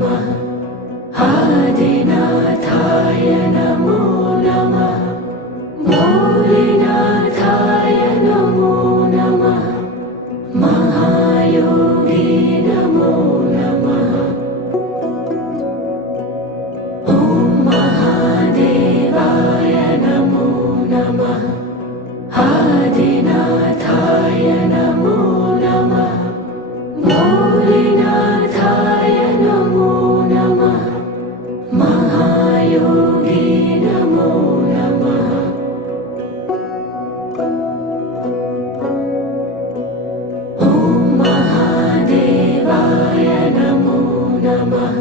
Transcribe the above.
नमः आदिनाथाय नमो नमः भोलेनाथाय नमो नमः महायोगी नमो नमः ॐ महादेवाय नमो नमः आदिनाथाय नमो नमः भोलेनाथाय नमो नमः महायोगी नमो नमः ॐ महादेवाय नमो नमः